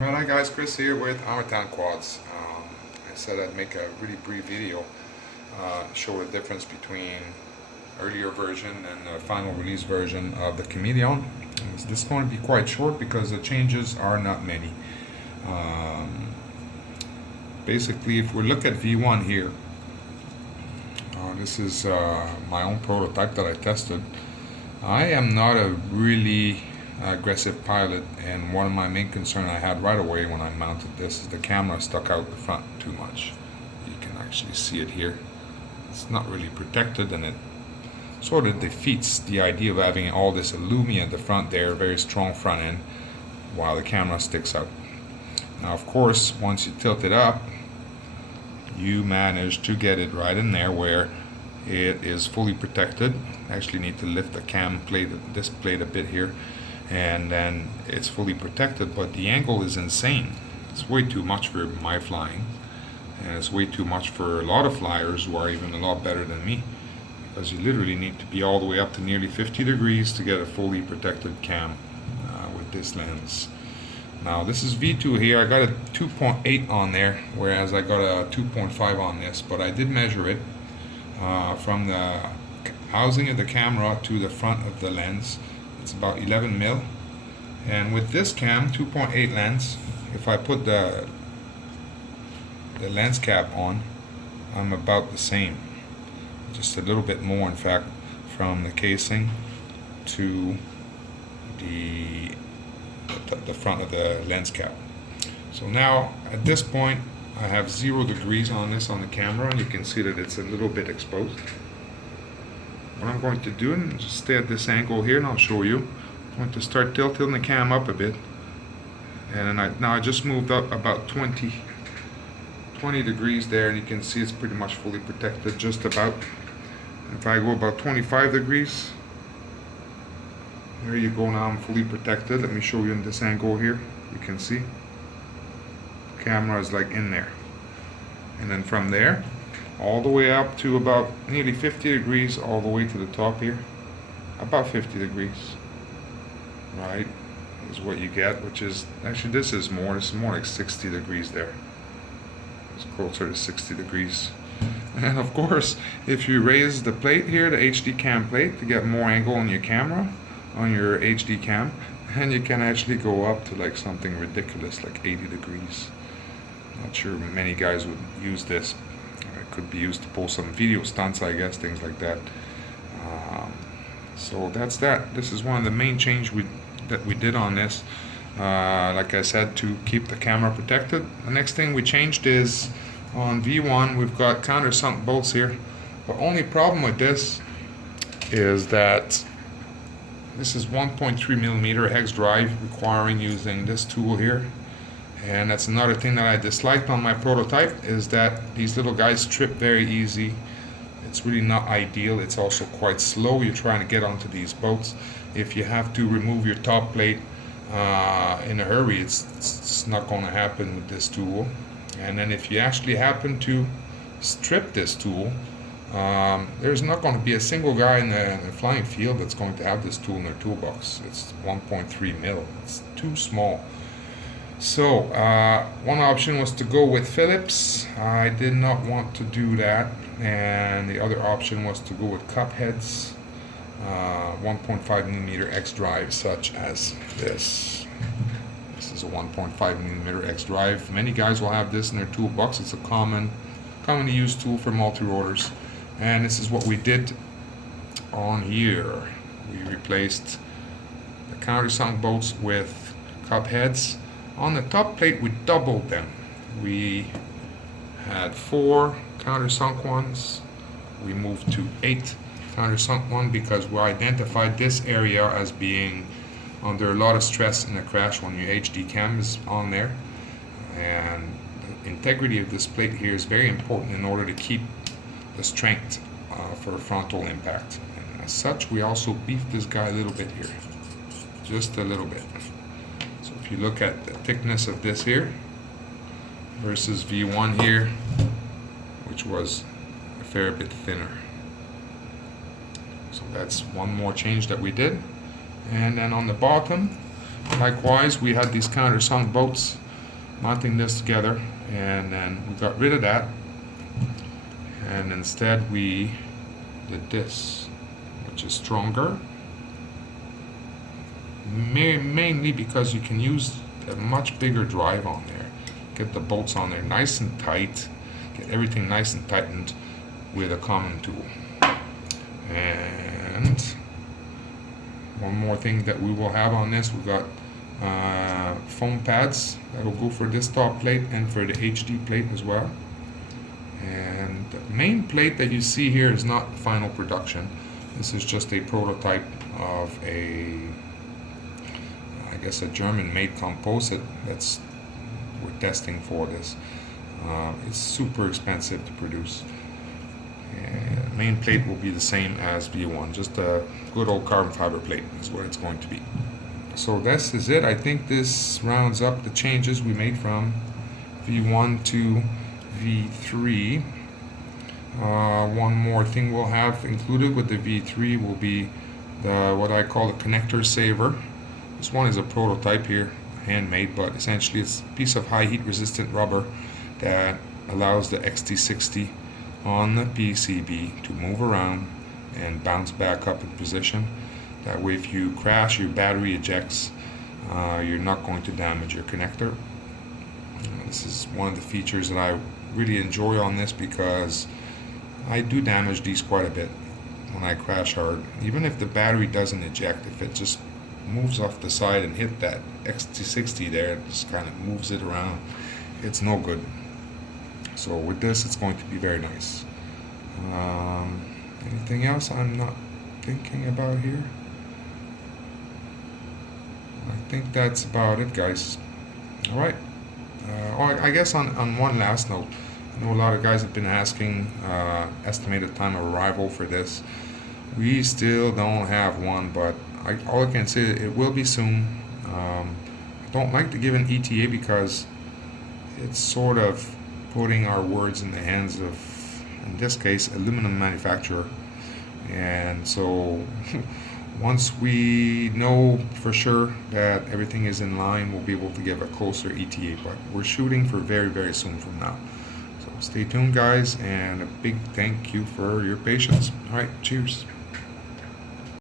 Well, hi guys, Chris here with Untitled Quads. I said I'd make a really brief video, show the difference between earlier version and the final release version of the Chameleon. This is going to be quite short because the changes are not many. Basically, if we look at V1 here, this is my own prototype that I tested. I am not a really aggressive pilot, and one of my main concerns I had right away when I mounted this is the camera stuck out the front too much. You can actually see it here. It's not really protected, and it sort of defeats the idea of having all this aluminium at the front there, very strong front end, while the camera sticks out. Now of course, once you tilt it up, you manage to get it right in there where it is fully protected. Actually need to lift the cam plate, this plate a bit here, and then it's fully protected, but the angle is insane. It's way too much for my flying, and it's way too much for a lot of flyers who are even a lot better than me, because you literally need to be all the way up to nearly 50 degrees to get a fully protected cam with this lens. Now this is V2 here. I got a 2.8 on there, whereas I got a 2.5 on this, but I did measure it from the housing of the camera to the front of the lens. It's about 11 mil, and with this cam 2.8 lens, if I put the lens cap on, I'm about the same, just a little bit more in fact, from the casing to the front of the lens cap. So now at this point I have 0 degrees on this on the camera, and you can see that it's a little bit exposed. What I'm going to do, and just stay at this angle here, and I'll show you. I'm going to start tilting the cam up a bit, and then now I just moved up about 20 degrees there, and you can see it's pretty much fully protected, just about. If I go about 25 degrees, there you go. Now I'm fully protected. Let me show you in this angle here. You can see the camera is like in there, and then from there all the way up to about nearly 50 degrees, all the way to the top here, about 50 degrees, right, is what you get, which is, actually this is more like 60 degrees there. It's closer to 60 degrees. And of course, if you raise the plate here, the HD cam plate, to get more angle on your camera, on your HD cam, and you can actually go up to like something ridiculous like 80 degrees. Not sure many guys would use this. It could be used to pull some video stunts, I guess, things like that. So that's that. This is one of the main changes that we did on this. Like I said, to keep the camera protected. The next thing we changed is on V1 we've got countersunk bolts here. The only problem with this is that this is 1.3 millimeter hex drive, requiring using this tool here. And that's another thing that I disliked on my prototype, is that these little guys trip very easy. It's really not ideal. It's also quite slow. You're trying to get onto these boats. If you have to remove your top plate in a hurry, it's not going to happen with this tool. And then if you actually happen to strip this tool, there's not going to be a single guy in the flying field that's going to have this tool in their toolbox. It's 1.3 mil. It's too small. So one option was to go with Phillips. I did not want to do that, and the other option was to go with cup heads, 1.5 millimeter X drive, such as this. This is a 1.5 millimeter X drive. Many guys will have this in their toolbox. It's a commonly used tool for multi-rotors, and this is what we did on here. We replaced the countersunk bolts with cup heads. On the top plate we doubled them. We had 4 countersunk ones. We moved to 8 countersunk one because we identified this area as being under a lot of stress in a crash when your HD cam is on there. And the integrity of this plate here is very important in order to keep the strength for a frontal impact. And as such, we also beefed this guy a little bit here, just a little bit. So if you look at the thickness of this here versus V1 here, which was a fair bit thinner. So that's one more change that we did. And then on the bottom, likewise, we had these countersunk bolts mounting this together, and then we got rid of that, and instead we did this, which is stronger, mainly because you can use a much bigger drive on there. Get the bolts on there nice and tight, get everything nice and tightened with a common tool. And one more thing that we will have on this, we've got foam pads that will go for this top plate and for the HD plate as well. And the main plate that you see here is not final production. This is just a prototype of a, I guess, a German-made composite that's we're testing for this. It's super expensive to produce. And main plate will be the same as V1, just a good old carbon fiber plate is what it's going to be. So this is it. I think this rounds up the changes we made from V1 to V3. One more thing we'll have included with the V3 will be the what I call the connector saver. This one is a prototype here, handmade, but essentially it's a piece of high heat resistant rubber that allows the XT60 on the PCB to move around and bounce back up in position. That way if you crash, your battery ejects, you're not going to damage your connector. This is one of the features that I really enjoy on this, because I do damage these quite a bit when I crash hard. Even if the battery doesn't eject, if it just moves off the side and hit that XT60 there, it just kind of moves it around, it's no good. So with this, it's going to be very nice. Anything else I'm not thinking about here? I think that's about it, guys. All right. I guess on one last note, I know a lot of guys have been asking estimated time of arrival for this. We still don't have one, but all I can say, it will be soon. I don't like to give an ETA because it's sort of putting our words in the hands of, in this case, aluminum manufacturer. And so once we know for sure that everything is in line, we'll be able to give a closer ETA, but we're shooting for very, very soon from now. So stay tuned, guys, and a big thank you for your patience. All right, cheers.